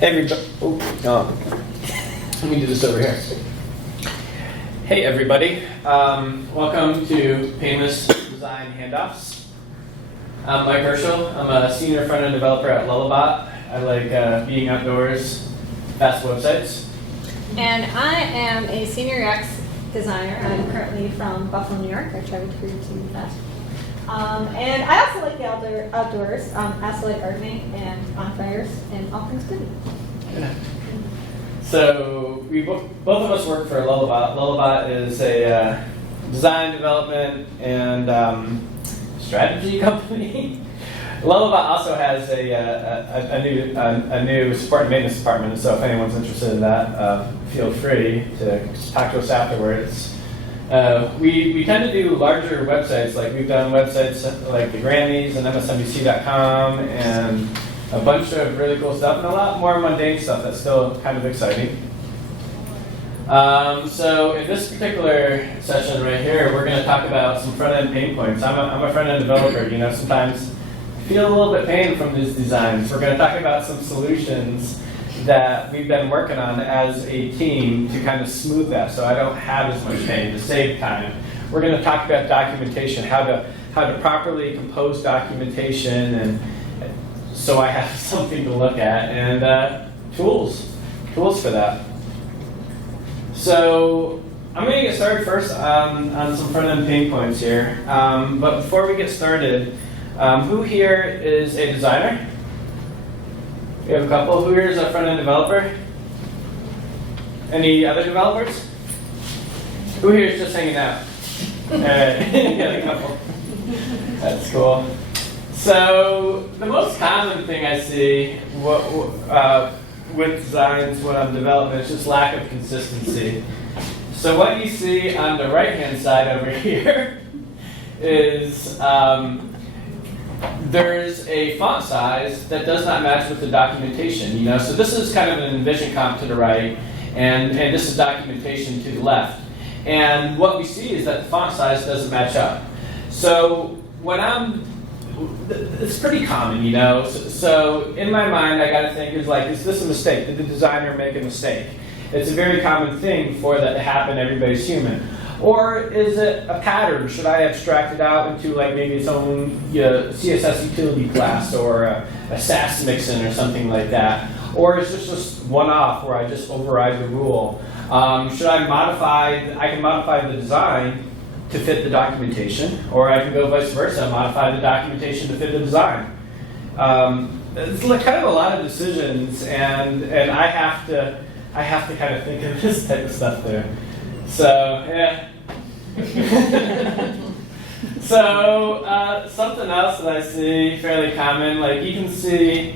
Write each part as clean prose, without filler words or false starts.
Everybody, let me do this over here. Hey everybody, welcome to Painless Design Handoffs. I'm Mike Herchel. I'm a senior front-end developer at Lullabot. I like being outdoors, fast websites. And I am a senior UX designer. I'm currently from Buffalo, New York. I traveled here to that. And I also like the outdoors. I also like gardening and bonfires and all things good. Yeah. So we both of us work for Lullabot. Lullabot is a design, development, and strategy company. Lullabot also has a new support and maintenance department. So if anyone's interested in that, feel free to talk to us afterwards. We tend to do larger websites, like we've done websites like the Grammys and MSNBC.com and a bunch of really cool stuff and a lot more mundane stuff that's still kind of exciting. So in this particular session right here, we're going to talk about some front-end pain points. I'm a front-end developer, you know, sometimes I feel a little bit pain from these designs. We're going to talk about some solutions that we've been working on as a team to kind of smooth that so I don't have as much pain, to save time. We're going to talk about documentation, how to properly compose documentation, and so I have something to look at, and tools for that. So I'm going to get started first on some front-end pain points here. But before we get started, who here is a designer? We have a couple. Who here is a front-end developer? Any other developers? Who here is just hanging out? All right, yeah, a couple. That's cool. So the most common thing I see with designs when I'm developing is just lack of consistency. So what you see on the right-hand side over here is there's a font size that does not match with the documentation. You know, so this is kind of an envision comp to the right, and this is documentation to the left. And what we see is that the font size doesn't match up. So when it's pretty common, you know. So in my mind, I got to think is this a mistake? Did the designer make a mistake? It's a very common thing for that to happen. Everybody's human. Or is it a pattern? Should I abstract it out into like maybe its own CSS utility class or a Sass mixin or something like that? Or is this just one-off where I just override the rule? Should I modify? I can modify the design to fit the documentation, or I can go vice versa, modify the documentation to fit the design. It's like kind of a lot of decisions, and I have to kind of think of this type of stuff there. So yeah. So something else that I see fairly common, like you can see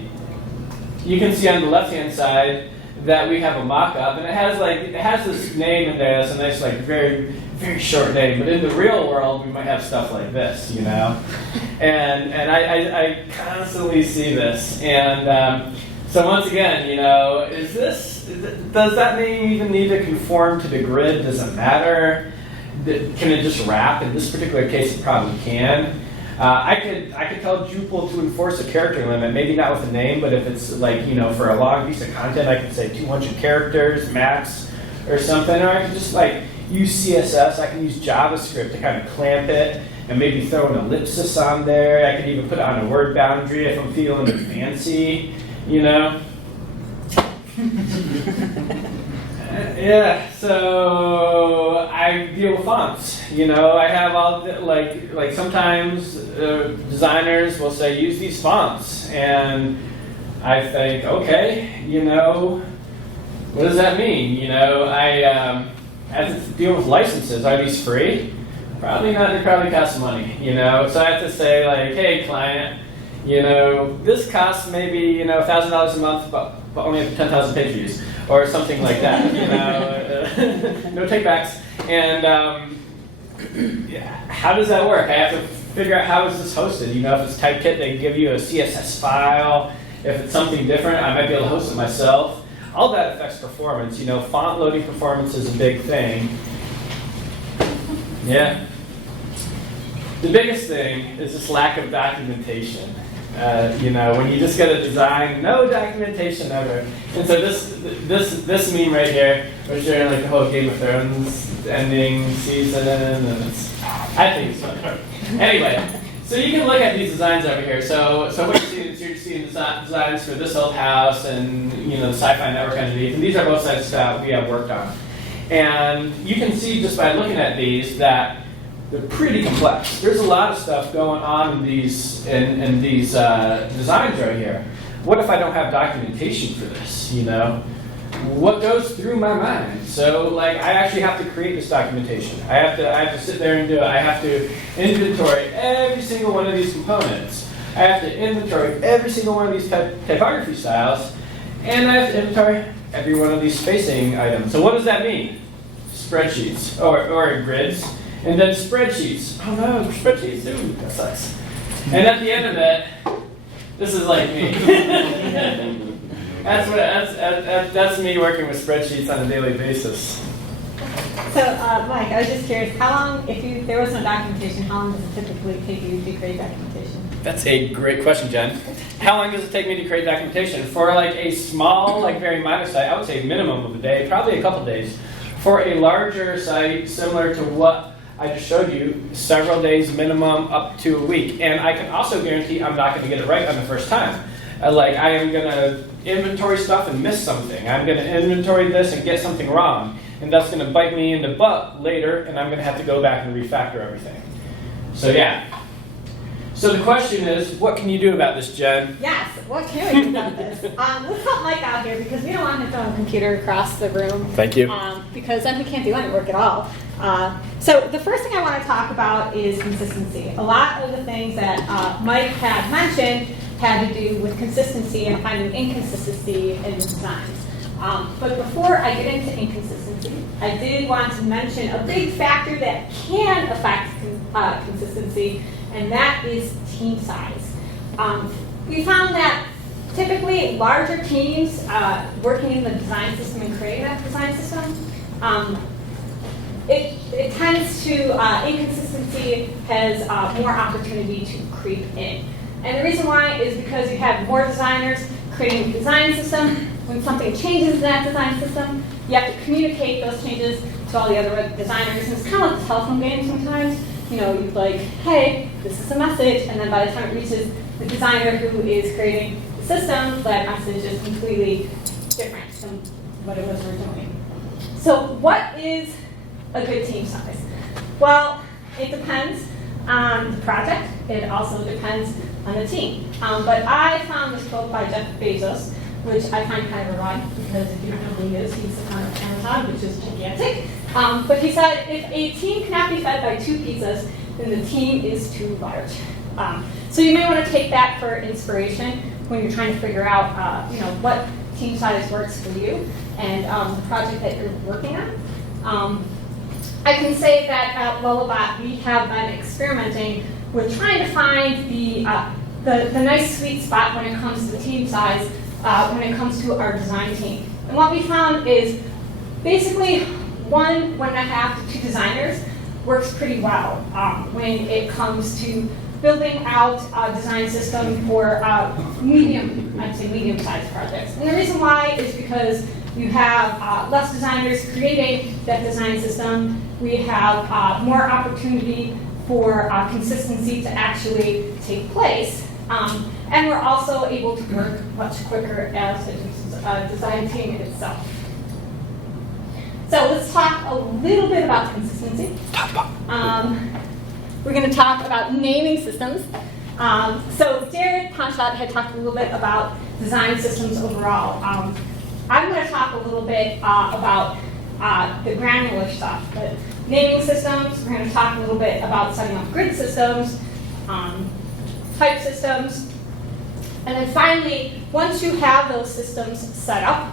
on the left-hand side that we have a mock-up, and it has this name in there that's a nice, like very very short name. But in the real world, we might have stuff like this, you know. And I constantly see this, and so once again, you know, does that name even need to conform to the grid? Does it matter? Can it just wrap? In this particular case, it probably can. I could tell Drupal to enforce a character limit, maybe not with a name, but if it's like, you know, for a long piece of content, I could say 200 characters max or something, or I could just like use CSS. I can use JavaScript to kind of clamp it and maybe throw an ellipsis on there. I could even put it on a word boundary if I'm feeling fancy, you know. Yeah, so I deal with fonts. You know, I have all like sometimes designers will say use these fonts, and I think, okay, you know, what does that mean? You know, I have to deal with licenses. Are these free? Probably not. They probably cost money. You know, so I have to say like, hey, client, you know, this costs maybe, you know, $1,000 a month, but only have 10,000 page views, or something like that. You know, no takebacks. And yeah, how does that work? I have to figure out how is this hosted. You know, if it's Typekit, they give you a CSS file. If it's something different, I might be able to host it myself. All that affects performance. You know, font loading performance is a big thing. Yeah. The biggest thing is this lack of documentation. You know, when you just get a design, no documentation ever. And so this meme right here, we're sharing like the whole Game of Thrones ending season, and I think it's fun. Anyway, so you can look at these designs over here. So what you're seeing is you're seeing designs for this old house and the sci-fi network underneath, and these are both sites that we have worked on. And you can see just by looking at these that they're pretty complex. There's a lot of stuff going on in these designs right here. What if I don't have documentation for this? What goes through my mind? So like I actually have to create this documentation. I have to sit there and do it. I have to inventory every single one of these components. I have to inventory every single one of these typography styles, and I have to inventory every one of these spacing items. So what does that mean? Spreadsheets or grids. And then spreadsheets. Oh no, spreadsheets, dude, that sucks. And at the end of it, this is like me. That's me working with spreadsheets on a daily basis. So, Mike, I was just curious, how long, if there was no documentation, how long does it typically take you to create documentation? That's a great question, Jen. How long does it take me to create documentation? For like a small, like very minor site, I would say minimum of a day, probably a couple days. For a larger site, similar to what I just showed you, several days minimum up to a week. And I can also guarantee I'm not going to get it right on the first time. Like I am going to inventory stuff and miss something. I'm going to inventory this and get something wrong. And that's going to bite me in the butt later, and I'm going to have to go back and refactor everything. So yeah. So the question is, what can you do about this, Jen? Yes, what can we do about this? Let's help Mike out here because we don't want him throwing a computer across the room. Thank you. Because then he can't do any work at all. So the first thing I want to talk about is consistency. A lot of the things that Mike had mentioned had to do with consistency and finding inconsistency in the designs. But before I get into inconsistency, I did want to mention a big factor that can affect consistency, and that is team size. We found that typically larger teams working in the design system and creating that design system, it tends to, inconsistency has more opportunity to creep in. And the reason why is because you have more designers creating a design system. When something changes in that design system, you have to communicate those changes to all the other designers. And it's kind of like a telephone game sometimes. You're like, hey, this is a message, and then by the time it reaches the designer who is creating the system, that message is completely different from what it was originally. So what is a good team size? Well, it depends on the project. It also depends on the team. But I found this quote by Jeff Bezos, which I find kind of ironic because if you don't know who he is, he's the founder of Amazon, which is gigantic. But he said, if a team cannot be fed by 2 pizzas, then the team is too large. So you may want to take that for inspiration when you're trying to figure out, what team size works for you and the project that you're working on. I can say that at Lullabot, we have been experimenting with trying to find the nice sweet spot when it comes to the team size, when it comes to our design team. And what we found is basically 1.5 to 2 designers works pretty well when it comes to building out a design system for medium-sized projects. And the reason why is because you have less designers creating that design system. We have more opportunity for consistency to actually take place. And we're also able to work much quicker as a design team itself. So let's talk a little bit about consistency. We're going to talk about naming systems. So Jared Ponchot had talked a little bit about design systems overall. I'm going to talk a little bit about the granular stuff. But naming systems, we're going to talk a little bit about setting up grid systems, type systems, and then finally, once you have those systems set up,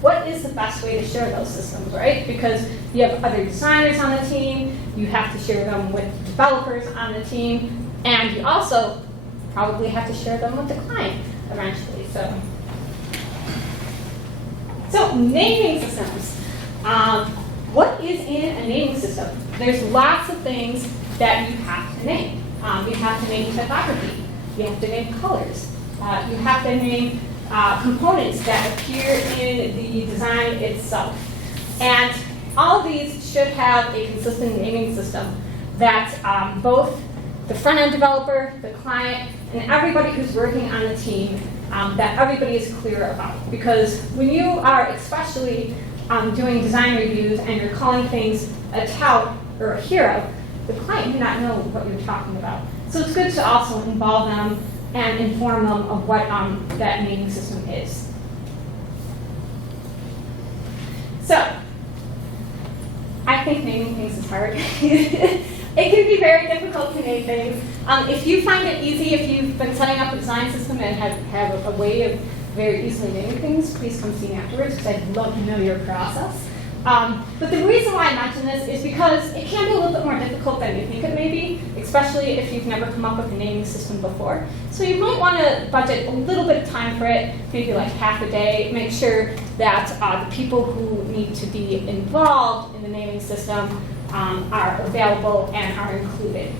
what is the best way to share those systems, right? Because you have other designers on the team, you have to share them with developers on the team, and you also probably have to share them with the client eventually. So naming systems. What is in a naming system? There's lots of things that you have to name. You have to name typography. You have to name colors. You have to name components that appear in the design itself. And all of these should have a consistent naming system that both the front-end developer, the client, and everybody who's working on the team, that everybody is clear about. Because when you are especially doing design reviews and you're calling things a tout or a hero, the client may not know what you're talking about. So it's good to also involve them and inform them of what that naming system is. So, I think naming things is hard. It can be very difficult to name things. If you find it easy, if you've been setting up a design system and have a way of very easily naming things, please come see me afterwards because I'd love to know your process. But the reason why I mention this is because it can be a little bit more difficult than you think it may be, especially if you've never come up with a naming system before. So you might want to budget a little bit of time for it, maybe like half a day. Make sure that the people who need to be involved in the naming system are available and are included.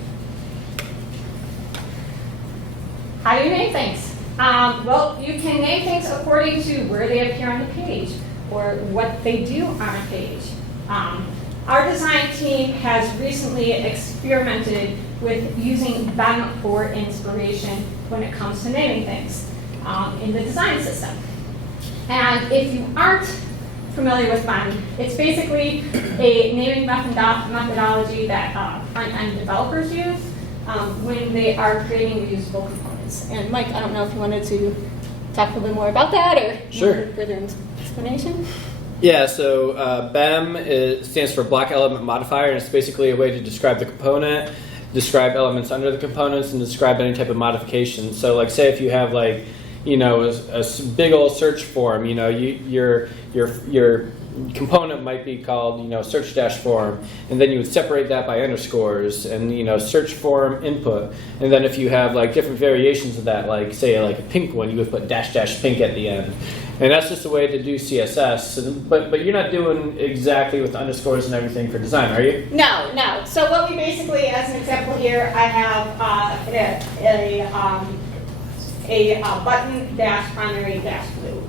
How do you name things? Well, you can name things according to where they appear on the page or what they do on a page. Our design team has recently experimented with using BEM for inspiration when it comes to naming things in the design system. And if you aren't familiar with BEM, it's basically a naming methodology that front-end developers use when they are creating reusable components. And Mike, I don't know if you wanted to talk a little bit more about that or Sure. further explanation? Yeah, so BEM stands for Block Element Modifier, and it's basically a way to describe the component, describe elements under the components, and describe any type of modification. So, like, say if you have like, you know, a big old search form, you know, your component might be called, you know, search dash form, and then you would separate that by underscores, and you know, search form input, and then if you have like different variations of that, like say like a pink one, you would put dash dash pink at the end. And that's just a way to do CSS, but you're not doing exactly with underscores and everything for design, are you? No, no. So what we basically, as an example here, I have a button dash primary dash blue.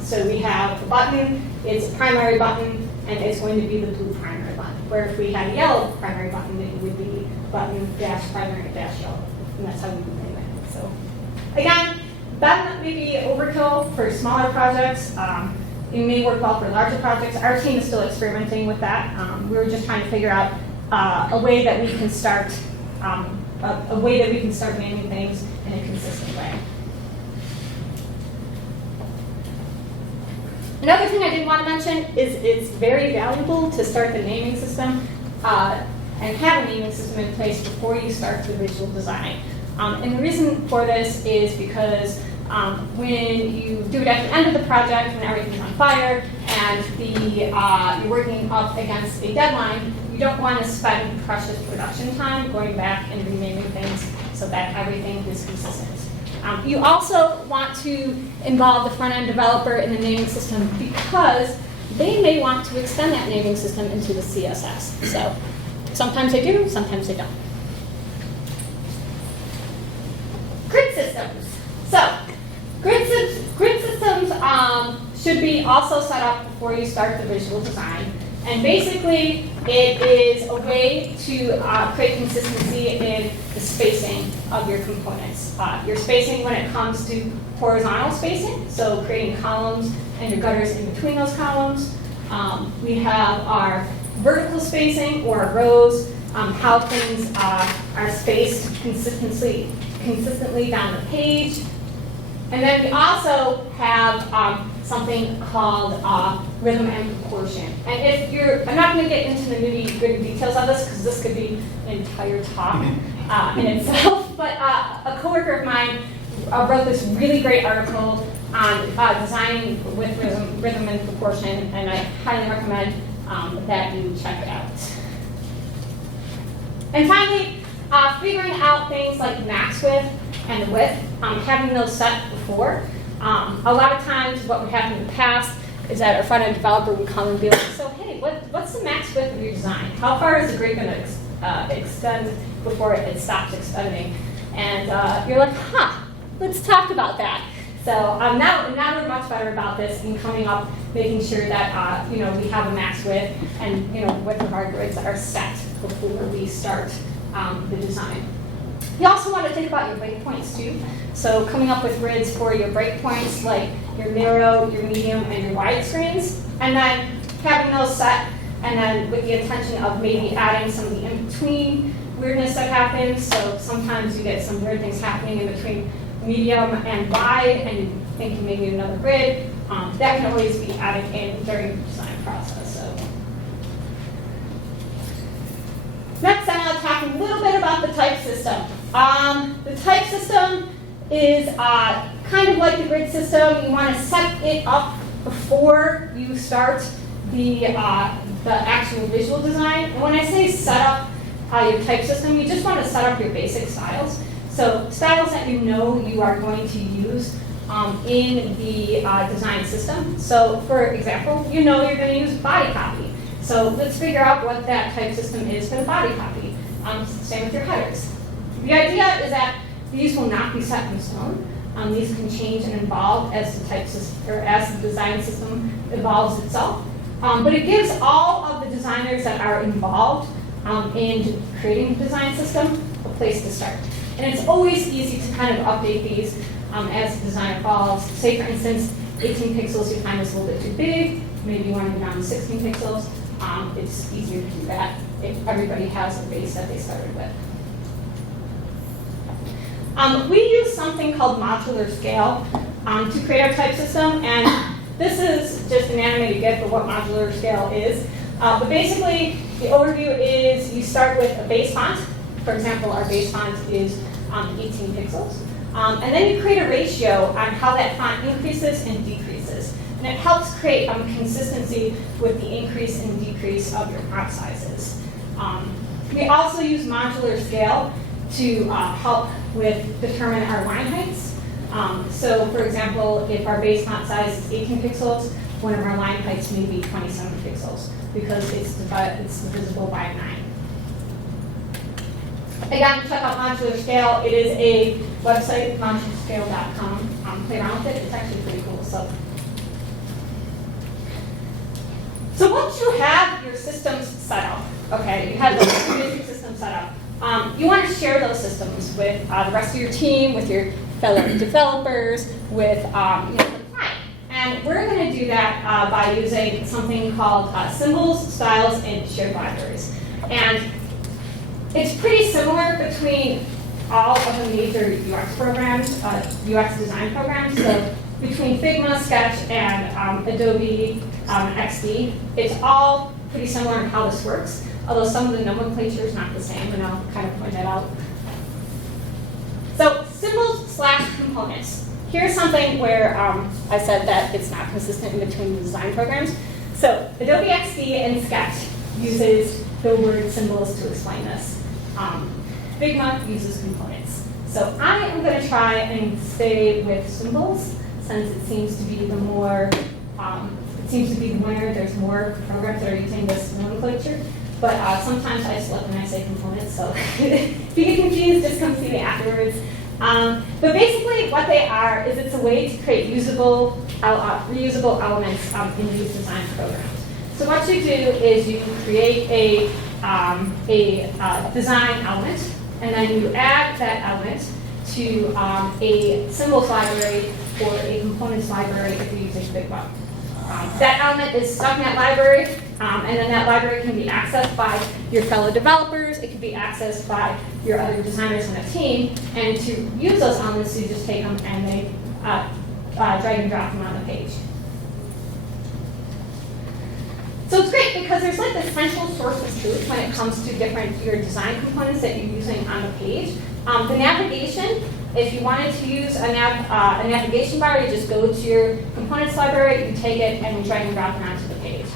So we have the button, it's a primary button, and it's going to be the blue primary button. Where if we had a yellow primary button, it would be button dash primary dash yellow. And that's how we would name it. So again, that may be overkill for smaller projects. It may work well for larger projects. Our team is still experimenting with that. We were just trying to figure out a way that we can start naming things in a consistent way. Another thing I did want to mention is it's very valuable to start the naming system and have a naming system in place before you start the visual design. And the reason for this is because when you do it at the end of the project, when everything's on fire and you're working up against a deadline, you don't want to spend precious production time going back and renaming things so that everything is consistent. You also want to involve the front-end developer in the naming system because they may want to extend that naming system into the CSS. So sometimes they do, sometimes they don't. Grid systems. So grid systems should be also set up before you start the visual design. And basically, it is a way to create consistency in the spacing of your components. Your spacing when it comes to horizontal spacing, so creating columns and your gutters in between those columns. We have our vertical spacing or rows, how things are spaced consistently down the page. And then we also have something called rhythm and proportion. And if I'm not going to get into the nitty-gritty details of this because this could be an entire talk in itself. But a coworker of mine wrote this really great article on designing with rhythm and proportion, and I highly recommend that you check it out. And finally, figuring out things like max width and the width, having those set before. A lot of times what would happen in the past is that our front-end developer would come and be like, so hey, what's the max width of your design? How far is the grid going to extend before it stops extending? And you're like, huh, let's talk about that. So now we're much better about this in coming up, making sure that we have a max width and width of our grids are set before we start the design. You also want to think about your breakpoints too. So coming up with grids for your breakpoints, like your narrow, your medium, and your wide screens, and then having those set, and then with the intention of maybe adding some of the in-between weirdness that happens. So sometimes you get some weird things happening in between medium and wide, and you're thinking maybe another grid. That can always be added in during the design process. So next, I'm going to talk a little bit about the type system. The type system is kind of like the grid system. You want to set it up before you start the actual visual design. And when I say set up your type system, you just want to set up your basic styles. So styles that you know you are going to use in the design system. So for example, you know you're going to use body copy. So let's figure out what that type system is for the body copy. Same with your headers. The idea is that these will not be set in stone. These can change and evolve as the type system, or as the design system evolves itself. But it gives all of the designers that are involved in creating the design system a place to start. And it's always easy to kind of update these as the design evolves. Say, for instance, 18 pixels you find is a little bit too big. Maybe you want to go down to 16 pixels. It's easier to do that if everybody has a base that they started with. We use something called Modular Scale to create our type system, and this is just an animated GIF of what Modular Scale is. But basically, the overview is you start with a base font. For example, our base font is 18 pixels. And then you create a ratio on how that font increases and decreases. And it helps create consistency with the increase and decrease of your font sizes. We also use Modular Scale to help with determine our line heights. So for example, if our base font size is 18 pixels, one of our line heights may be 27 pixels because it's divisible by 9. Again, check out Modular Scale. It is a website, modularscale.com. Play around with it. It's actually pretty cool. So once you have your systems set up, okay, you have the basic system set up, you want to share those systems with the rest of your team, with your fellow developers, with the client. And we're going to do that by using something called symbols, styles, and shared libraries. And it's pretty similar between all of the major UX programs, UX design programs. So between Figma, Sketch, and Adobe XD, it's all pretty similar in how this works, although some of the nomenclature is not the same, and I'll kind of point that out. So symbols/components. Here's something where I said that it's not consistent in between the design programs. So Adobe XD and Sketch uses the word symbols to explain this. Figma uses components. So I am going to try and stay with symbols since it seems to be the more, it seems to be the winner. There's more programs that are using this nomenclature. But sometimes I slip when I say components, so if you get confused, just come see me afterwards. But basically what they are is it's a way to create usable, reusable elements in these design programs. So what you do is you create a design element, and then you add that element to a symbols library or a components library if you're using Figma. That element is stuck in that library, and then that library can be accessed by your fellow developers. It can be accessed by your other designers in a team. And to use those elements, you just take them and they drag and drop them on the page. So it's great because there's like this central source of truth when it comes to your design components that you're using on the page. The navigation, if you wanted to use a navigation bar, you just go to your components library, you take it, and you drag and drop it onto the page.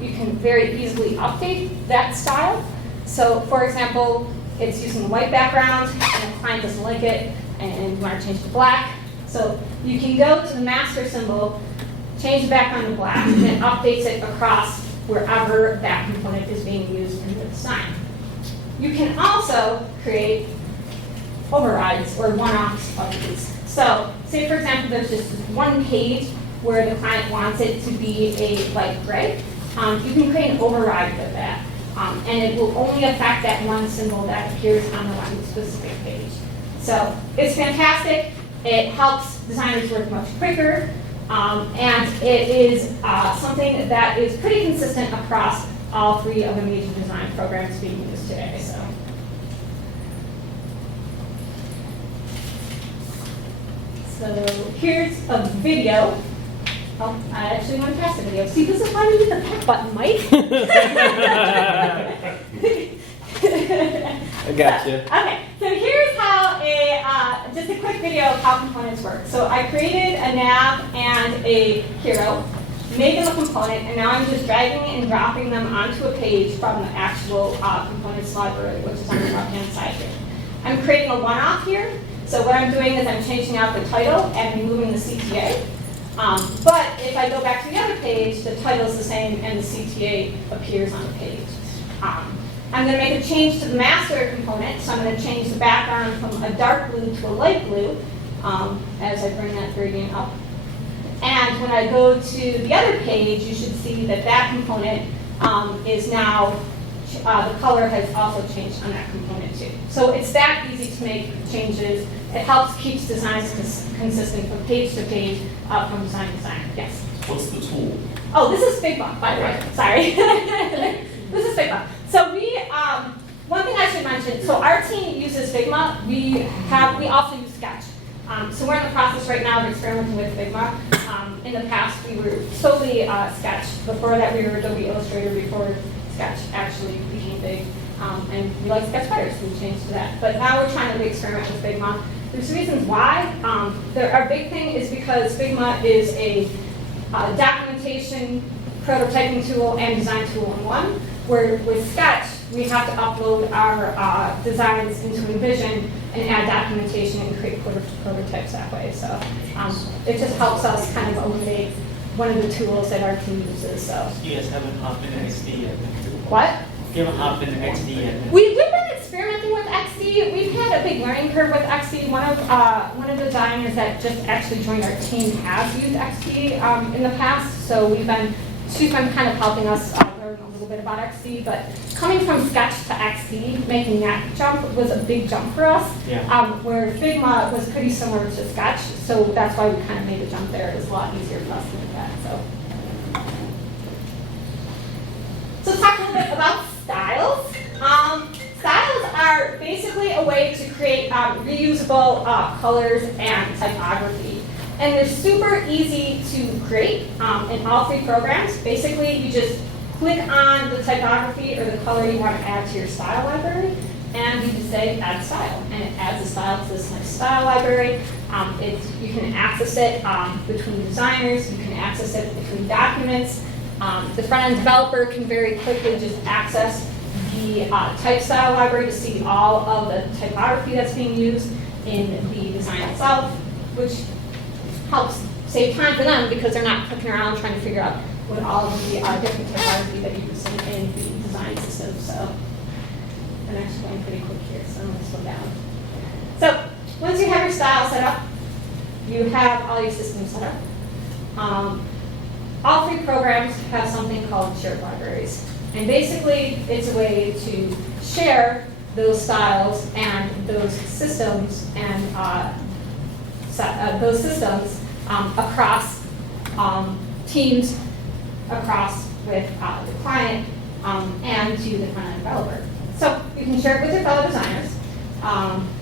You can very easily update that style. So for example, it's using a white background, and the client doesn't like it, and you want to change to black. So you can go to the master symbol, change the background to black, and it updates it across wherever that component is being used in the design. You can also create overrides or one-offs of these. So say, for example, there's just one page where the client wants it to be a light gray. You can create an override with that. And it will only affect that one symbol that appears on the one specific page. So it's fantastic. It helps designers work much quicker. And it is something that is pretty consistent across all three of the major design programs being used today. So here's a video. Oh, I actually want to pass the video. See, this is why we use the back button, Mike. I got you. Okay, so here's how just a quick video of how components work. So I created a nav and a hero, made them a component, and now I'm just dragging and dropping them onto a page from the actual components library, which is on the left-hand side here. I'm creating a one-off here. So what I'm doing is I'm changing out the title and removing the CTA. But if I go back to the other page, the title is the same and the CTA appears on the page. I'm going to make a change to the master component, so I'm going to change the background from a dark blue to a light blue as I bring that gradient up. And when I go to the other page, you should see that that component is now, the color has also changed on that component too. So it's that easy to make changes. It helps keep designs consistent from page to page, from design to design. Yes? What's the tool? Oh, this is Figma, by the way. Sorry. This is Figma. So one thing I should mention, so our team uses Figma. We also use Sketch. So we're in the process right now of experimenting with Figma. In the past, we were solely Sketch. Before that, we were Adobe Illustrator before Sketch actually became big. And we like Sketch better, so we changed to that. But now we're trying to experiment with Figma. There's reasons why. Our big thing is because Figma is a documentation, prototyping tool, and design tool in one. Where with Sketch, we have to upload our designs into InVision and add documentation and create prototypes that way. So it just helps us kind of eliminate one of the tools that our team uses. So You guys haven't hopped into XD yet? what? You haven't hopped into XD yet? We've been experimenting with XD. We've had a big learning curve with XD. One of the designers that just actually joined our team has used XD in the past. So she's been kind of helping us learn a little bit about XD. But coming from Sketch to XD, making that jump was a big jump for us. Yeah. Where Figma was pretty similar to Sketch, so that's why we kind of made the jump there. It was a lot easier for us to do that. So let's talk a little bit about styles. Styles are basically a way to create reusable colors and typography. And they're super easy to create in all three programs. Basically, you just click on the typography or the color you want to add to your style library, and you just say add style. And it adds a style to this nice style library. You can access it between designers. You can access it between documents. The front-end developer can very quickly just access the type style library to see all of the typography that's being used in the design itself, which helps save time for them because they're not clicking around trying to figure out what all of the different typography that you're using in the design system. So I'm actually going pretty quick here, so I'm going to slow down. So once you have your style set up, you have all your systems set up. All three programs have something called shared libraries. And basically, it's a way to share those styles and those systems and across teams, across with the client, and to the front-end developer. So you can share it with your fellow designers.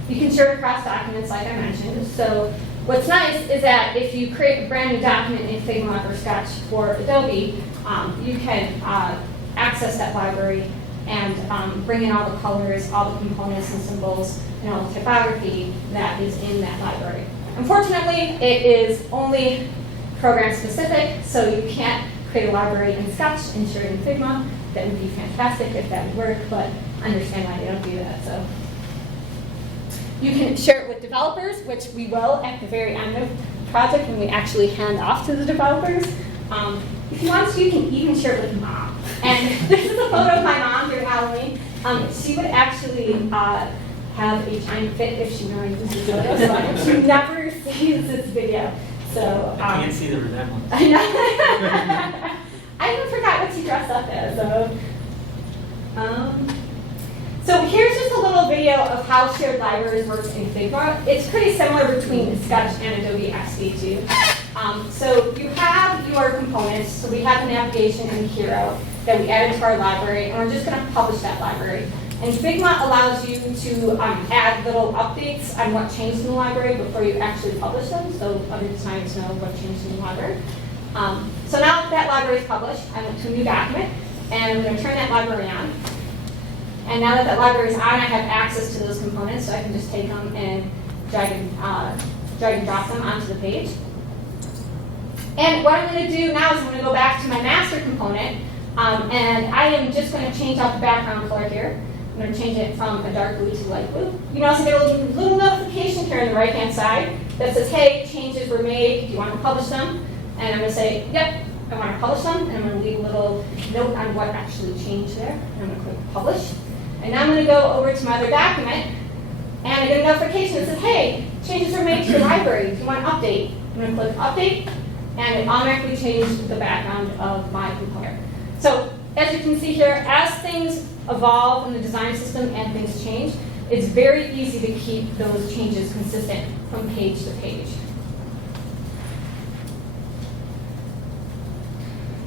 You can share it across documents, like I mentioned. So what's nice is that if you create a brand new document in Figma or Sketch for Adobe, you can access that library and bring in all the colors, all the components and symbols, and all the typography that is in that library. Unfortunately, it is only program specific, so you can't create a library in Sketch and share it in Figma. That would be fantastic if that would work, but I understand why they don't do that. So you can share it with developers, which we will at the very end of the project when we actually hand off to the developers. If you want to, you can even share it with mom. And this is a photo of my mom during Halloween. She would actually have a giant fit if she knows this photo, so she never sees this video. So I can't see the resemblance. I know. I even forgot what she dressed up as. So here's just a little video of how shared libraries works in Figma. It's pretty similar between Sketch and Adobe XD2. So you have your components. So we have the navigation and the hero that we added to our library, and we're just going to publish that library. And Figma allows you to add little updates on what changed in the library before you actually publish them, so other designers know what changed in the library. So now that library is published, I went to a new document, and I'm going to turn that library on. And now that library is on, I have access to those components, so I can just take them and drag and drop them onto the page. And what I'm going to do now is I'm going to go back to my master component, and I am just going to change out the background color here. I'm going to change it from a dark blue to light blue. You notice I get a little notification here on the right-hand side that says, hey, changes were made. Do you want to publish them? And I'm going to say, yep, I want to publish them. And I'm going to leave a little note on what actually changed there. And I'm going to click publish. And now I'm going to go over to my other document. And I get a notification that says, hey, changes were made to your library. Do you want an update? I'm going to click update. And it automatically changed the background of my component. So as you can see here, as things evolve in the design system and things change, it's very easy to keep those changes consistent from page to page.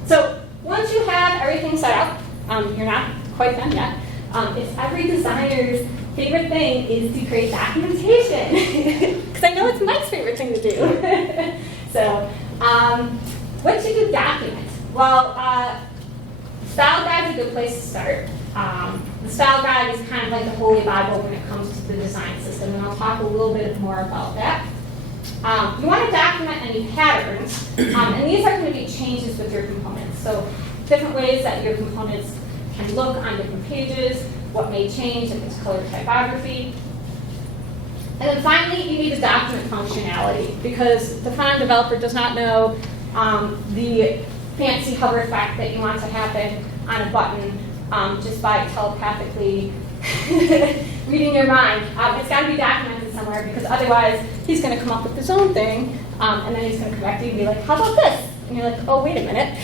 So once you have everything set up, you're not quite done yet. It's every designer's favorite thing is to create documentation. Because I know it's Mike's favorite thing to do. So what should you document? Well, Style Guide is a good place to start. The Style Guide is kind of like the Holy Bible when it comes to the design system, and I'll talk a little bit more about that. You want to document any patterns, and these are going to be changes with your components. So different ways that your components can look on different pages, what may change if it's color typography. And then finally, you need to document functionality, because the front-end developer does not know the fancy hover effect that you want to happen on a button just by telepathically reading your mind. It's got to be documented somewhere, because otherwise he's going to come up with his own thing, and then he's going to come back to you and be like, how about this? And you're like, oh, wait a minute.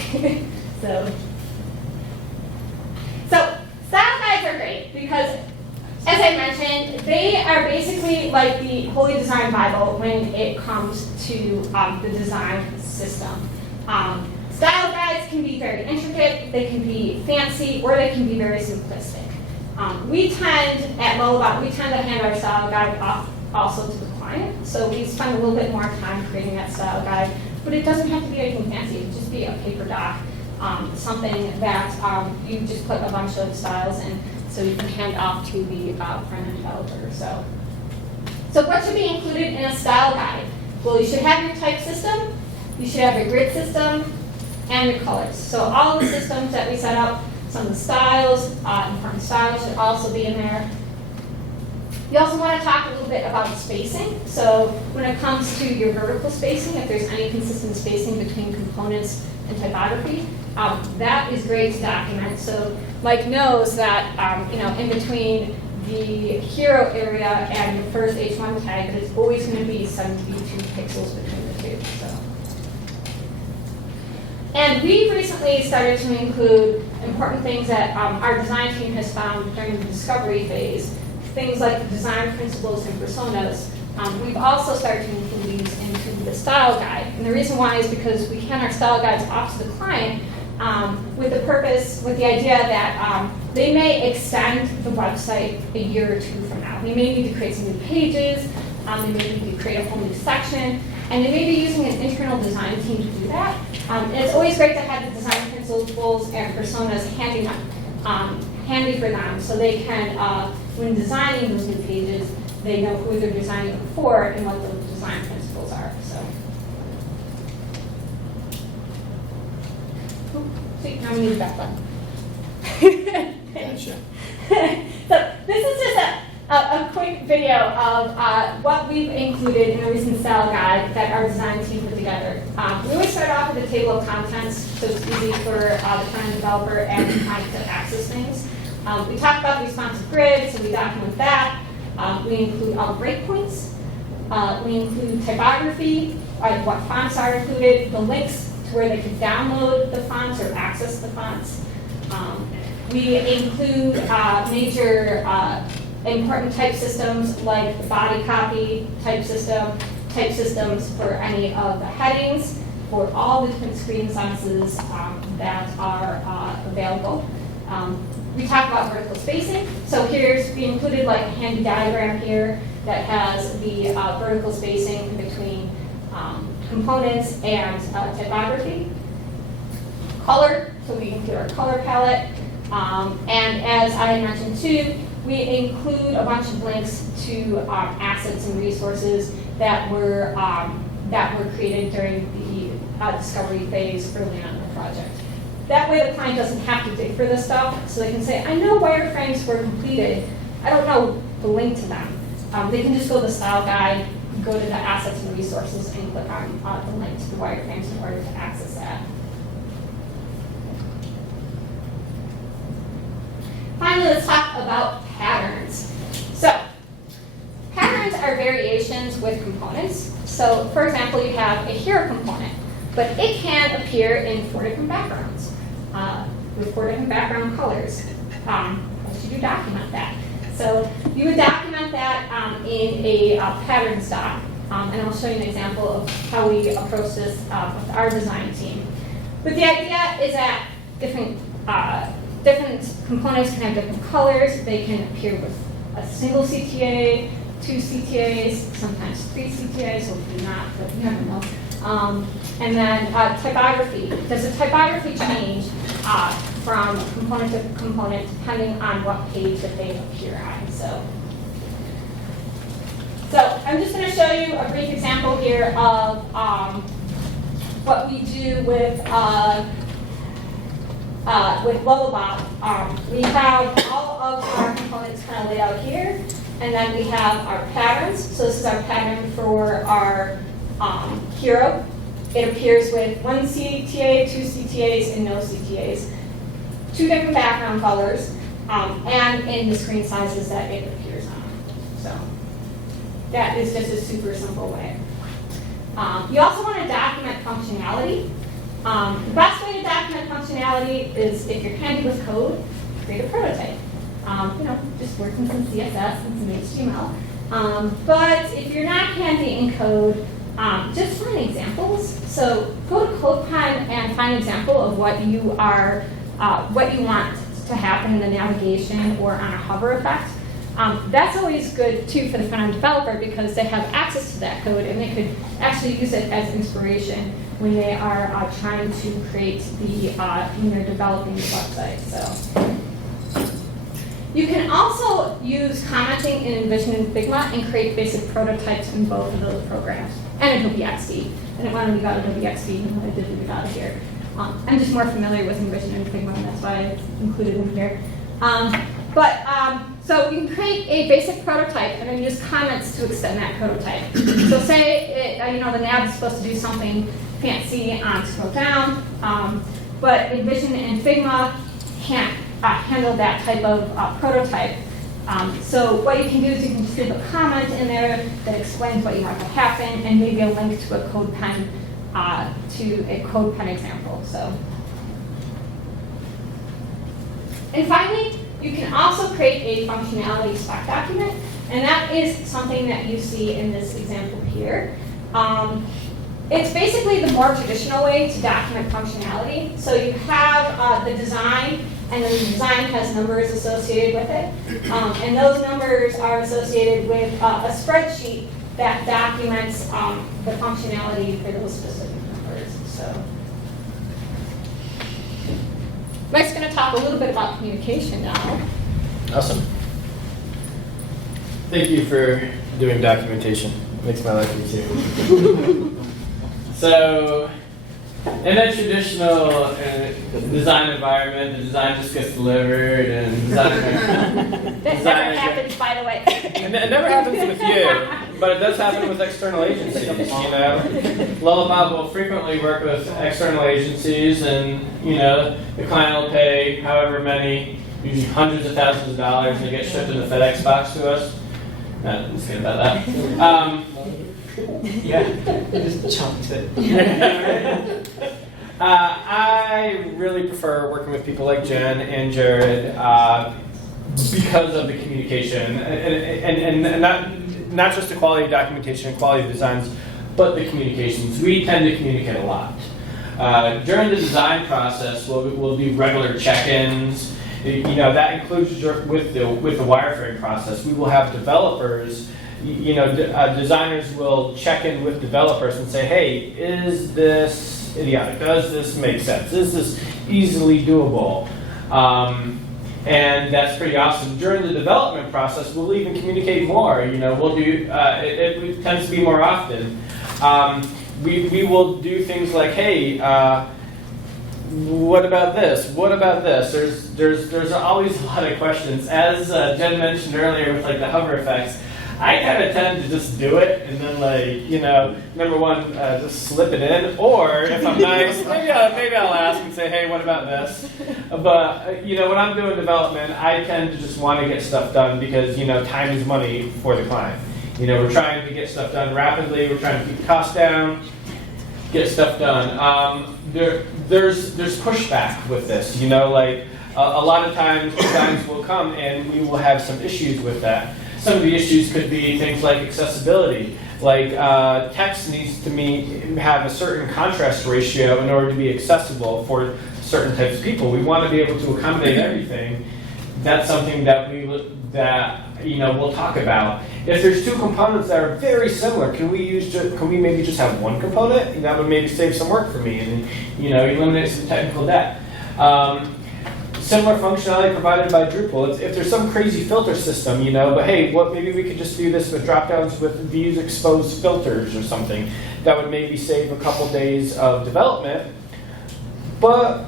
So style guides are great because, as I mentioned, they are basically like the Holy Design Bible when it comes to the design system. Style guides can be very intricate, they can be fancy, or they can be very simplistic. At Lullabot, we tend to hand our style guide off also to the client, so we spend a little bit more time creating that style guide, but it doesn't have to be anything fancy, it can just be a paper doc, something that you just put a bunch of styles in so you can hand off to the front-end developer. So what should be included in a style guide? Well, you should have your type system, you should have your grid system, and your colors. So all the systems that we set up, some of the styles, important styles should also be in there. You also want to talk a little bit about spacing. So when it comes to your vertical spacing, if there's any consistent spacing between components and typography, that is great to document. So Mike knows that in between the hero area and the first H1 tag, there's always going to be 72 pixels between the two. And we've recently started to include important things that our design team has found during the discovery phase, things like the design principles and personas. We've also started to include these into the style guide. And the reason why is because we hand our style guides off to the client with the idea that they may extend the website a year or two from now. They may need to create some new pages, they may need to create a whole new section, and they may be using an internal design team to do that. And it's always great to have the design principles and personas handy for them, so they can, when designing those new pages, they know who they're designing them for and what those design principles are. See, now we need that button. Gotcha. So this is just a quick video of what we've included in a recent style guide that our design team put together. We always start off with a table of contents, so it's easy for the front-end developer and the client to access things. We talked about the responsive grid, so we document that. We include all breakpoints. We include typography, like what fonts are included, the links to where they can download the fonts or access the fonts. We include major important type systems like the body copy type systems for any of the headings, for all the different screen sizes that are available. We talk about vertical spacing. So we included like a handy diagram here that has the vertical spacing in between components and typography. Color, so we include our color palette. And as I mentioned too, we include a bunch of links to assets and resources that were created during the discovery phase early on in the project. That way the client doesn't have to dig for this stuff, so they can say, I know wireframes were completed, I don't know the link to them. They can just go to the style guide, go to the assets and resources, and click on the link to the wireframes in order to access that. Finally, let's talk about patterns. So, patterns are variations with components. So, for example, you have a hero component, but it can appear in 4 different backgrounds with 4 different background colors. How should you document that? So, you would document that in a patterns doc, and I'll show you an example of how we approach this with our design team. But the idea is that different components can have different colors. They can appear with a single CTA, 2 CTAs, sometimes 3 CTAs, hopefully not, but you never know. And then typography. Does the typography change from component to component depending on what page that they appear on? So I'm just going to show you a brief example here of what we do with Lullabot. We have all of our components kind of laid out here, and then we have our patterns. So this is our pattern for our hero. It appears with 1 CTA, 2 CTAs, and no CTAs. 2 different background colors, and in the screen sizes that it appears on. So that is just a super simple way. You also want to document functionality. The best way to document functionality is if you're handy with code, create a prototype. Just work in some CSS and some HTML. But if you're not handy in code, just find examples. So go to CodePen and find an example of what you want to happen in the navigation or on a hover effect. That's always good too for the front-end developer because they have access to that code and they could actually use it as inspiration when they are trying to create when they're developing the website. So you can also use commenting in InVision and Figma and create basic prototypes in both of those programs. And Adobe XD. I didn't want to leave out Adobe XD, even though I did leave it out of here. I'm just more familiar with InVision and Figma, and that's why I included them here. So you can create a basic prototype and then use comments to extend that prototype. So say the nav is supposed to do something fancy on scroll down, but InVision and Figma can't handle that type of prototype. So what you can do is you can just leave a comment in there that explains what you want to happen and maybe a link to a CodePen example. So, and finally, you can also create a functionality spec document, and that is something that you see in this example here. It's basically the more traditional way to document functionality. So you have the design, and then the design has numbers associated with it. And those numbers are associated with a spreadsheet that documents the functionality for those specific numbers. So Mike's going to talk a little bit about communication now. Awesome. Thank you for doing documentation. It makes my life easier. So, in a traditional design environment, the design just gets delivered and That never happens, by the way. And it never happens with you, but it does happen with external agencies, Lullabot will frequently work with external agencies and, the client will pay however many, usually hundreds of thousands of dollars, and they get shipped in a FedEx box to us. I'm just kidding about that. Yeah, just chunked it. I really prefer working with people like Jen and Jared because of the communication, and not just the quality of documentation and quality of designs, but the communications. We tend to communicate a lot. During the design process, we'll do regular check-ins. That includes with the wireframe process. We will have developers. Designers will check in with developers and say, "Hey, is this idiotic? Does this make sense? Is this easily doable?" And that's pretty awesome. During the development process, we'll even communicate more. We'll do. It tends to be more often. We will do things like, "Hey, what about this? What about this?" There's always a lot of questions. As Jen mentioned earlier with like the hover effects, I kind of tend to just do it and then number one, just slip it in. Or if I'm nice, maybe I'll ask and say, "Hey, what about this?" But when I'm doing development, I tend to just want to get stuff done because time is money for the client. We're trying to get stuff done rapidly. We're trying to keep costs down, get stuff done. There's pushback with this. A lot of times designs will come and we will have some issues with that. Some of the issues could be things like accessibility. Like text needs to have a certain contrast ratio in order to be accessible for certain types of people. We want to be able to accommodate everything. That's something that we'll talk about. If there's two components that are very similar, can we maybe just have one component? That would maybe save some work for me and eliminate some technical debt. Similar functionality provided by Drupal. If there's some crazy filter system, but hey, maybe we could just do this with dropdowns with views exposed filters or something. That would maybe save a couple days of development. But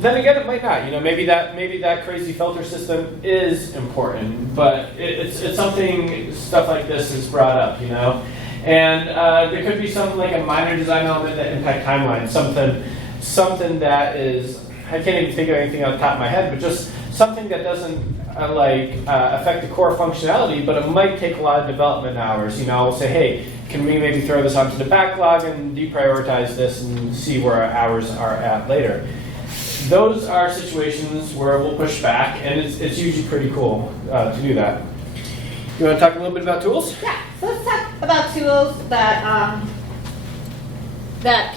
then again, it might not. Maybe that crazy filter system is important, but it's something. Stuff like this is brought up, and there could be something like a minor design element that impact timeline. Something that is. I can't even think of anything on the top of my head, but just something that doesn't affect the core functionality, but it might take a lot of development hours. We'll say, "Hey, can we maybe throw this onto the backlog and deprioritize this and see where our hours are at later?" Those are situations where we'll push back, and it's usually pretty cool to do that. You want to talk a little bit about tools? Yeah, so let's talk about tools that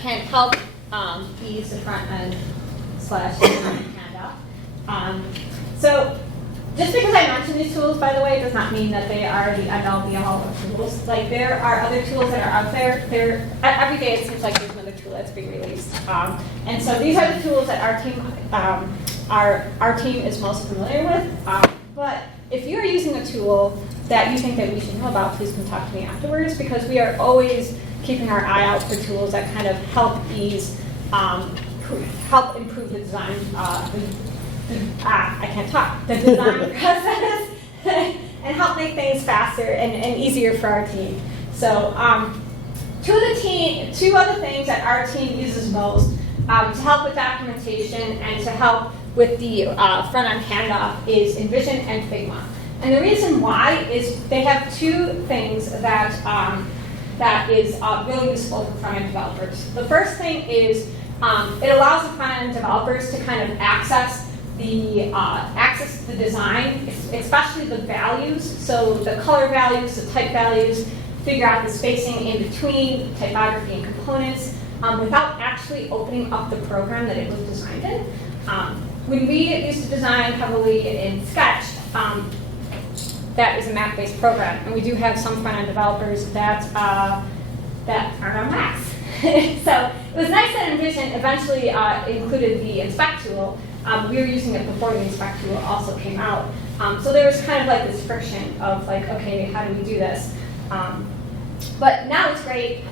can help ease the front end / handoff. So just because I mentioned these tools, by the way, does not mean that they are the end-all be-all of tools. Like there are other tools that are out there. Every day it seems like there's another tool that's being released. And so these are the tools that our team is most familiar with. But if you're using a tool that you think that we should know about, please come talk to me afterwards, because we are always keeping our eye out for tools that kind of help improve the design. The design process and help make things faster and easier for our team. So two other things that our team uses most to help with documentation and to help with the front-end handoff is InVision and Figma. And the reason why is they have two things that is really useful for front-end developers. The first thing is it allows the front-end developers to kind of access the design, especially the values. So the color values, the type values, figure out the spacing in between typography and components without actually opening up the program that it was designed in. When we used to design heavily in Sketch, that is a Mac-based program, and we do have some front-end developers that aren't on Macs. So it was nice that InVision eventually included the inspect tool. We were using it before the inspect tool also came out. So there was kind of like this friction of like, okay, how do we do this? But now it's great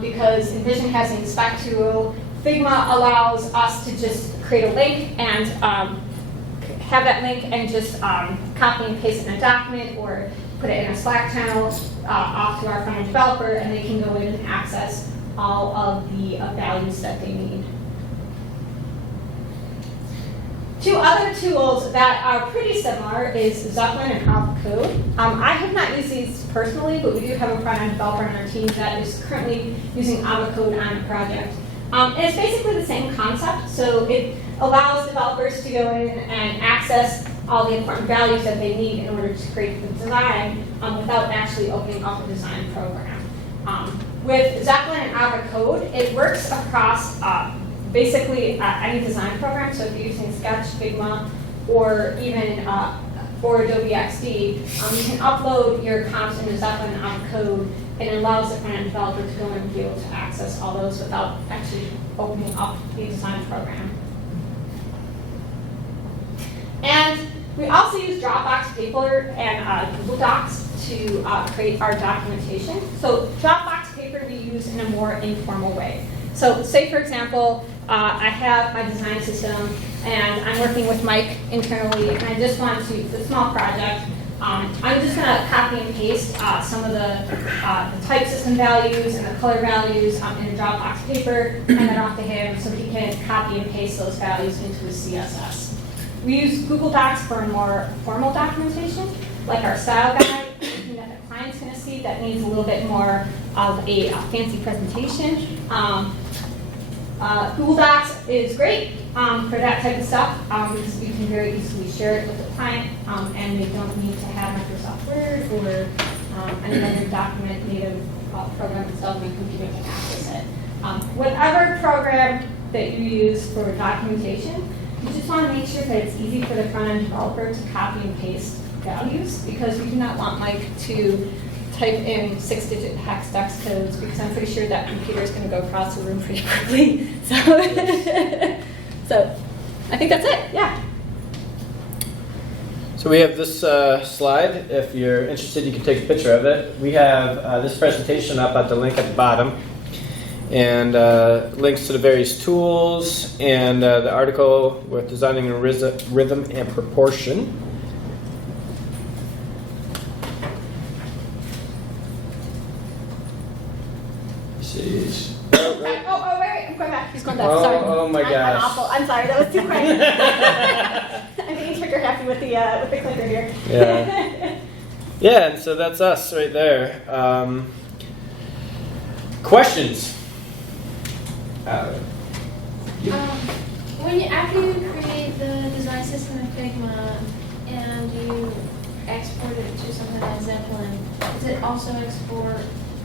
because InVision has the inspect tool. Figma allows us to just create a link and have that link and just copy and paste it in a document or put it in a Slack channel off to our front-end developer, and they can go in and access all of the values that they need. Two other tools that are pretty similar is Zeppelin and Avocode. I have not used these personally, but we do have a front-end developer on our team that is currently using Avocode on a project. And it's basically the same concept, so it allows developers to go in and access all the important values that they need in order to create the design without actually opening up a design program. With Zeppelin and Avocode, it works across basically any design program. So if you're using Sketch, Figma, or even or Adobe XD, you can upload your comps into Zeppelin and Avocode, and it allows the front-end developer to go in and be able to access all those without actually opening up the design program. And we also use Dropbox Paper and Google Docs to create our documentation. So Dropbox Paper we use in a more informal way. So say, for example, I have my design system, and I'm working with Mike internally, and I just want to, it's a small project, I'm just going to copy and paste some of the type system values and the color values in a Dropbox Paper, and then off to him so he can copy and paste those values into his CSS. We use Google Docs for more formal documentation, like our style guide, anything that the client's going to see that needs a little bit more of a fancy presentation. Google Docs is great for that type of stuff because you can very easily share it with the client, and they don't need to have Microsoft Word or any other document native program itself on the computer to access it. Whatever program that you use for documentation, you just want to make sure that it's easy for the front-end developer to copy and paste values, because we do not want Mike to type in 6-digit hex dex codes, because I'm pretty sure that computer is going to go across the room pretty quickly. So, so I think that's it. Yeah. So we have this slide. If you're interested, you can take a picture of it. We have this presentation up at the link at the bottom, and links to the various tools and the article with designing in rhythm and proportion. Jeez. Oh, wait, I'm going back. He's going back. Oh, Sorry. oh my I'm gosh. awful. I'm sorry. That was too quick. I'm being trigger happy with the clicker here. Yeah. Yeah, and so that's us right there. Questions? After you create the design system in Figma and you export it to something like Zeppelin, does it also export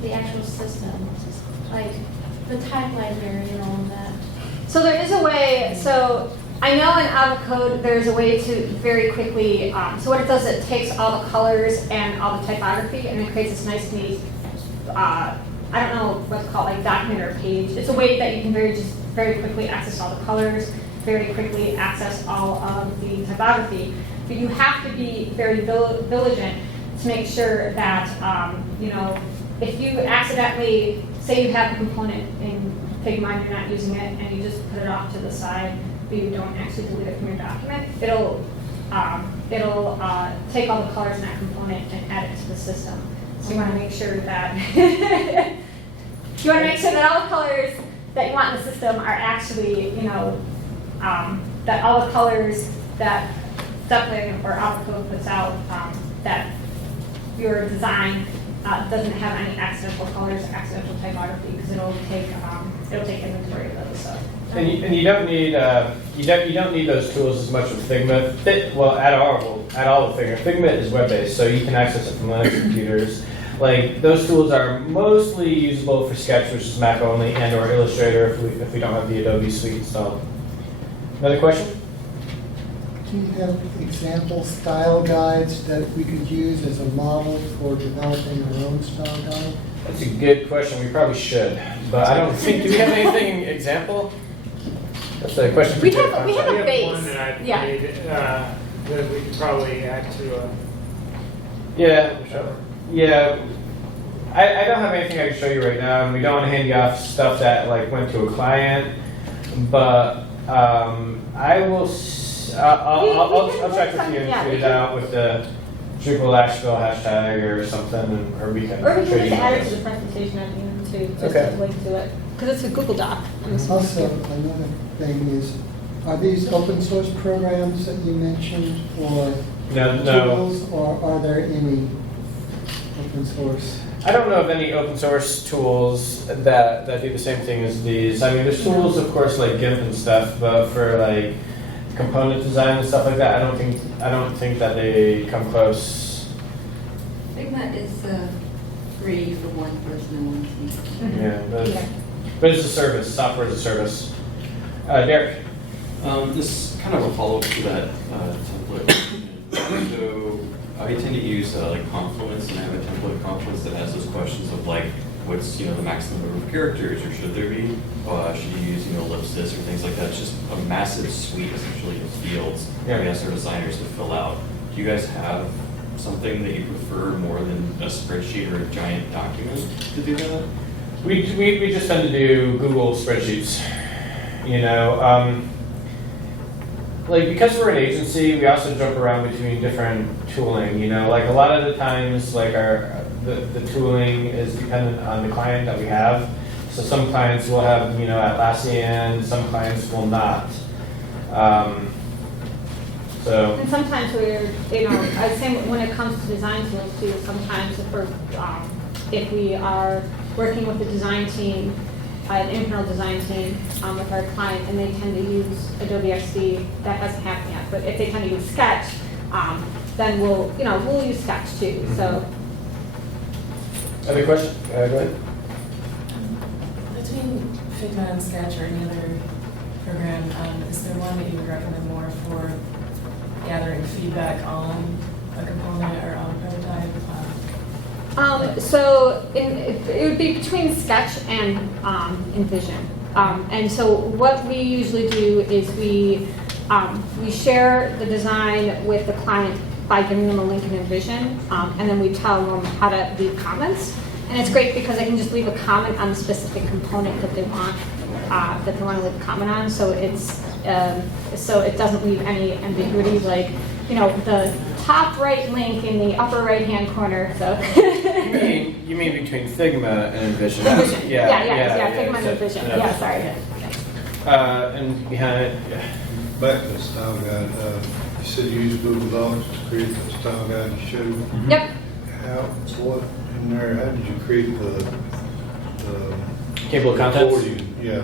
the actual system, like the type library and all of that? So there is a way. So I know in Avocode there's a way to very quickly. So what it does, it takes all the colors and all the typography, and it creates this nice, neat. I don't know what's called, like document or page. It's a way that you can very quickly access all the colors, very quickly access all of the typography. But you have to be very diligent to make sure that if you accidentally, say you have a component in Figma and you're not using it, and you just put it off to the side, but you don't actually delete it from your document, it'll take all the colors in that component and add it to the system. So you want to make sure that all the colors that you want in the system are actually, that all the colors that Zeppelin or Avocode puts out, that your design doesn't have any accidental colors, accidental typography, because it'll take inventory of those. So. And you don't need you don't need those tools as much with Figma. At all with Figma. Figma is web-based, so you can access it from Linux computers. Like, those tools are mostly usable for Sketch, which is Mac only, and or Illustrator if we don't have the Adobe suite installed. Another question? Do you have example style guides that we could use as a model for developing our own style guide? That's a good question. We probably should, but I don't think. Do we have anything example? That's a question for We Jeff. have a We have base. one that I've Yeah. made that we could probably add to Yeah, yeah. I don't have anything I can show you right now, and we don't want to hand you off stuff that went to a client. But I will. I'll check with you and tweet it out with the Drupal Asheville hashtag or something, or we can. Or we can trade just add it emails. to the presentation at the end too, just Okay. to link to it, because it's a Google Doc. I'm assuming. Also, another thing is, Are these open source programs that you mentioned for No. tools, or are there any open source? I don't know of any open source tools that do the same thing as these. I mean, there's tools, of course, like GIMP and stuff, but for like component design and stuff like that, I don't think that they come close. Figma is free for one person and one team. Yeah, but it's a service. Software is a service. Derek. This is kind of a follow-up to that template. So I tend to use like Confluence, and I have a template of Confluence that has those questions of like, what's the maximum number of characters, or should there be? Should you use ellipsis or things like that? It's just a massive suite essentially of fields that we ask our designers to fill out. Do you guys have something that you prefer more than a spreadsheet or a giant document to do that? We just tend to do Google spreadsheets. Like, because we're an agency, we also jump around between different tooling. Like a lot of the times, like the tooling is dependent on the client that we have. So some clients will have Atlassian, some clients will not. And sometimes I'd say when it comes to design tools too, sometimes if we are working with the design team, an internal design team with our client, and they tend to use Adobe XD, that hasn't happened yet. But if they tend to use Sketch, then we'll use Sketch too. So. Other question? Go ahead. Between Figma and Sketch or any other program, is there one that you would recommend more for gathering feedback on a component or on a prototype? So it would be between Sketch and InVision. And so what we usually do is we share the design with the client by giving them a link in InVision, and then we tell them how to leave comments. And it's great because they can just leave a comment on the specific component that they want to leave a comment on. So so it doesn't leave any ambiguity, like the top right link in the upper right hand corner. So you mean between Figma and InVision? Yeah, Figma and InVision. Yeah, sorry. And behind, Back to the style guide, you said you use Google Docs to create the style guide you showed. Yep. What in there? How did you create the table of contents? recording? Yeah.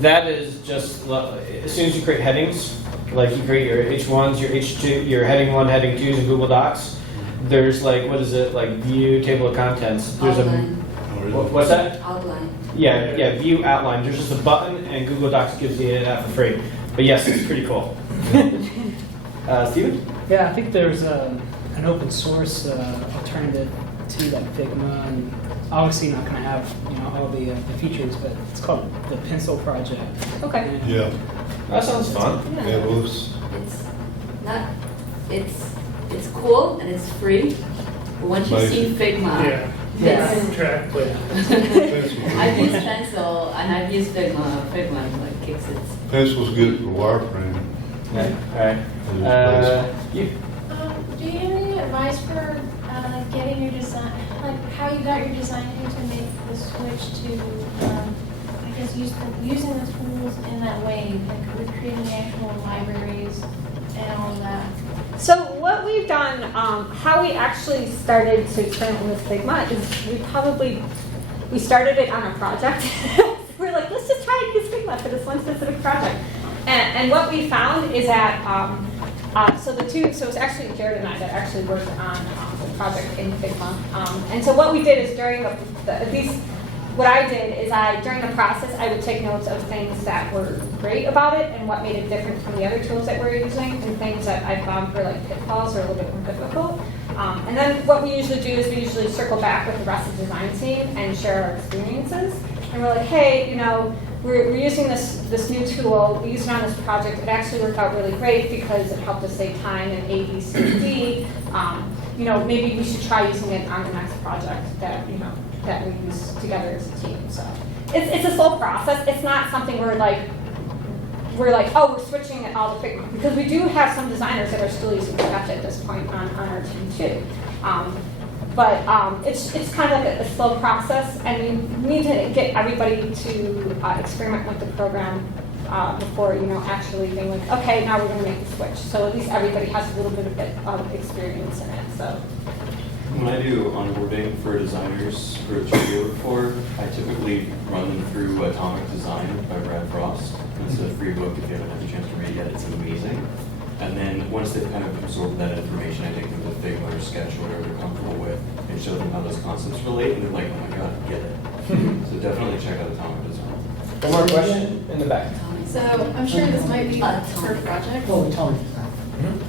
That is just as soon as you create headings, like you create your H1s, your H2, your heading 1, heading 2s in Google Docs. There's like view table of contents. There's Outline. what's that? Outline. Yeah, view outline. There's just a button, and Google Docs gives you that for free. But yes, it's pretty cool. Steven? Yeah, I think there's an open source alternative to like Figma, and obviously not going to have all the features, but it's called the Pencil Project. Okay. And Yeah. That sounds fun. Yeah, well, It's cool and it's free, but once you see Figma, Yeah. Track, but I've used Pencil and I've used Figma. Figma like kicks its. Pencil's good for wireframe. Okay. All right. You. Do you have any advice for getting your design, like how you got your design team to make the switch to, I guess, using the tools in that way, like with creating the actual libraries and all of that? So what we've done, how we actually started to experiment with Figma is we started it on a project. We're like, let's just try and use Figma for this one specific project. And what we found is that, so it's actually Jared and I that actually worked on the project in Figma. And so what we did is what I did is during the process, I would take notes of things that were great about it and what made it different from the other tools that we're using, and things that I found were like pitfalls or a little bit more difficult. And then what we usually do is we usually circle back with the rest of the design team and share our experiences. And we're like, hey, we're using this new tool. We used it on this project. It actually worked out really great because it helped us save time in A, B, C, D. Maybe we should try using it on the next project that we use together as a team. So it's a slow process. It's not something we're like, oh, we're switching it all to Figma, because we do have some designers that are still using Sketch at this point on our team too. But it's kind of like a slow process, and we need to get everybody to experiment with the program before, actually being like, okay, now we're going to make the switch. So at least everybody has a little bit of experience in it. So. When I do onboarding for designers for a studio before, I typically run them through Atomic Design by Brad Frost. It's a free book if you haven't had the chance to read it yet. It's amazing. And then once they've kind of absorbed that information, I take them to Figma or Sketch, whatever they're comfortable with, and show them how those concepts relate, and they're like, oh my god, I get it. So definitely check out Atomic Design. One more question in the back. So I'm sure this might be per project. Oh, Atomic Design.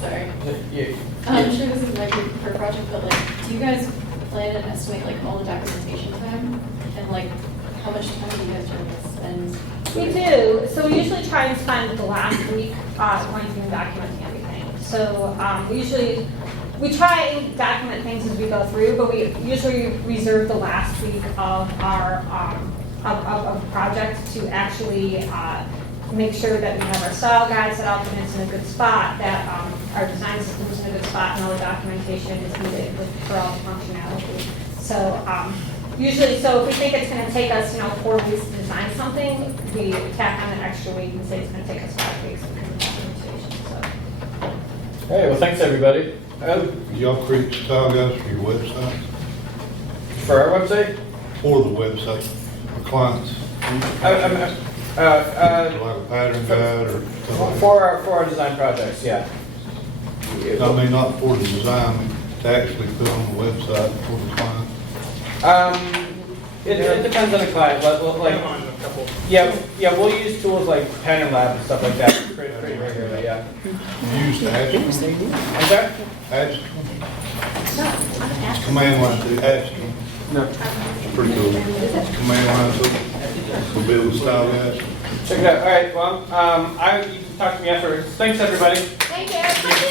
Sorry. You- I'm sure this is might be per project, but like, do you guys plan and estimate like all the documentation time? And like, how much time do you guys generally spend? We do. So we usually try and spend the last week going through and documenting everything. So we try and document things as we go through, but we usually reserve the last week of our of the project to actually make sure that we have our style guide set up and it's in a good spot, that our design system is in a good spot, and all the documentation is needed for all the functionality. So usually, so if we think it's going to take us, 4 weeks to design something, we tack on an extra week and say it's going to take us 5 weeks because of documentation. So. All right, well, thanks, everybody. Do y'all create style guides for your website? For our website? For the website, for clients? Uh, Like a pattern guide or something like for our design projects, yeah. that? I mean, not for the design, I mean, to actually put on the website for the client. It depends on the client, but like, On a couple. yeah, we'll use tools like Pattern Lab and stuff like that pretty regularly, yeah. You use the Asheville? I'm sorry? Asheville? Command line to Asheville. No. It's pretty cool. Command line to we'll build a style guide. Check it out. All right, well, you can talk to me afterwards. Thanks, everybody. Thank you.